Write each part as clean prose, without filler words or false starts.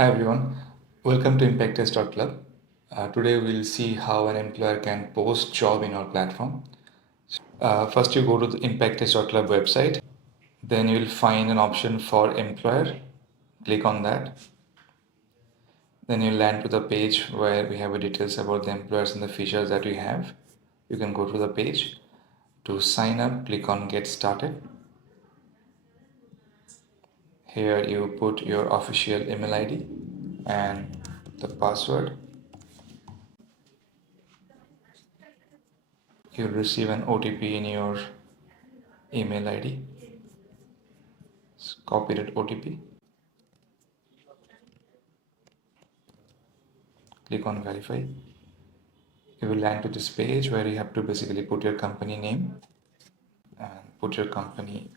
Hi everyone, welcome to impacteers.club. Today we'll see how an employer can post job in our platform. First you go to the impacteers.club website, then you will find an option for employer. Click on that. Then you'll land to the page where we have details about the employers and the features that we have. You can go to the page. To sign up, click on get started. Here you put your official email ID and the password. You'll receive an OTP in your email ID. Copy that OTP. Click on verify. You will land to this page where you have to basically put your company name and put your company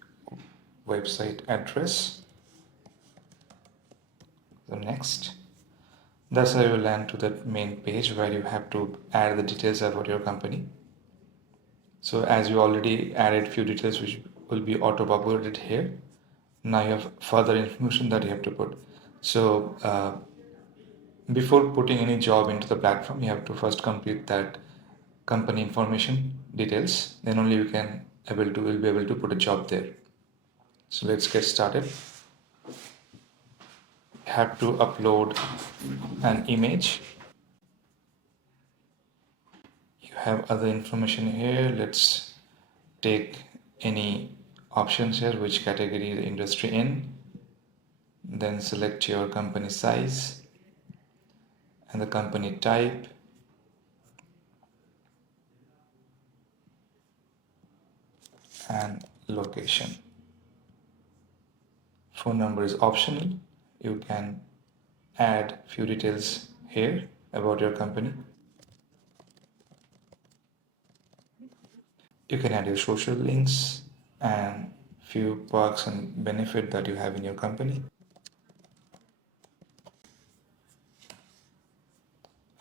website address. So next, that's how you will land to that main page where you have to add the details about your company. So as you already added few details which will be auto populated here, now you have further information that you have to put. So before putting any job into the platform, you have to first complete that company information details. Then only you will be able to put a job there. So let's get started. You have to upload an image. You have other information here. Let's take any options here, which category the industry in. Then select your company size and the company type. And location. Phone number is optional. You can add few details here about your company. You can add your social links and few perks and benefit that you have in your company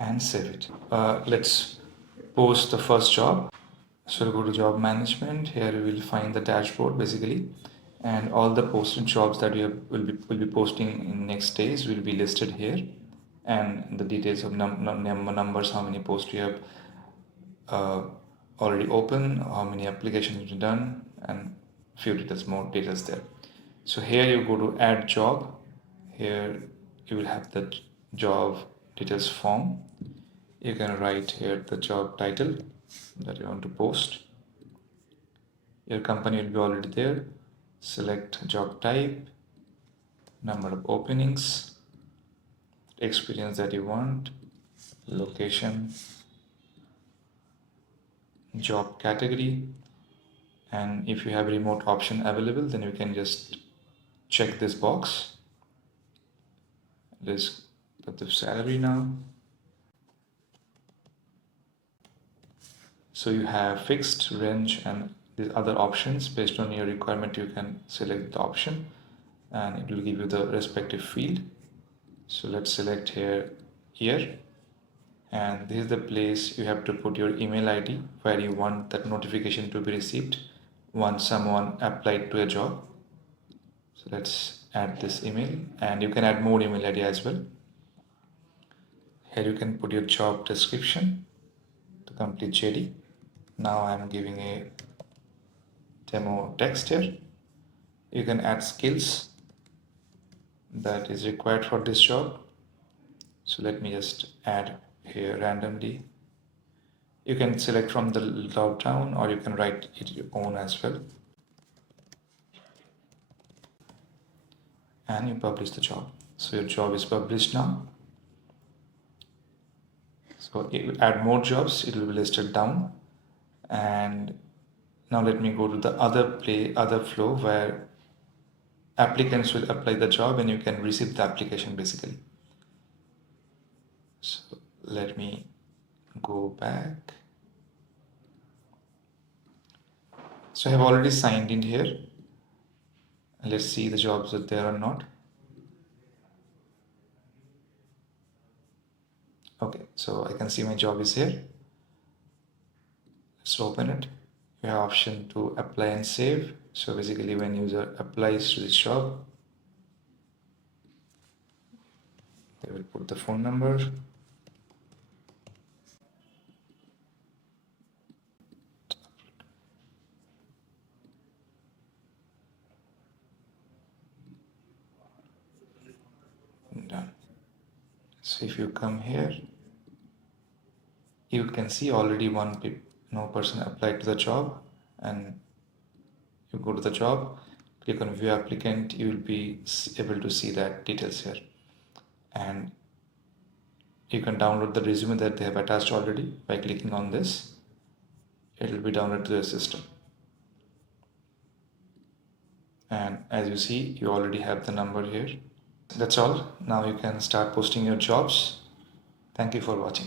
and save it. Let's post the first job. So go to job management. Here you will find the dashboard basically, and all the posted jobs that will be posting in next days will be listed here, and the details of numbers, how many posts you have uh, already open, how many applications you've done, and few details, more details there. So here you go to add job. Here you will have the job details form. You can write here the job title that you want to post. Your company will be already there. Select job type, number of openings, experience that you want, location, job category, and if you have remote option available, then you can just check this box. Let's put the salary now. So you have fixed range and these other options. Based on your requirement, you can select the option and it will give you the respective field. So let's select here, and this is the place you have to put your email ID where you want that notification to be received once someone applied to a job. So let's add this email, and you can add more email ID as well. Here you can put your job description to complete JD. Now I'm giving a demo text here. You can add skills that is required for this job. So let me just add here randomly. You can select from the drop down or you can write it your own as well. And you publish the job. So your job is published now. So it will add more jobs, it will be listed down. And now let me go to the other flow where applicants will apply the job and you can receive the application basically. So let me go back. So I have already signed in here. Let's see the jobs are there or not. Okay, so I can see my job is here. Let's open it. You have option to apply and save. So basically when user applies to this job, They will put the phone number. Done. So if you come here, you can see already one person applied to the job, and you go to the job, click on view applicant, you will be able to see that details here, and you can download the resume that they have attached already by clicking on this. It will be downloaded to the system, and as you see, you already have the number here. That's all. Now you can start posting your jobs. Thank you for watching.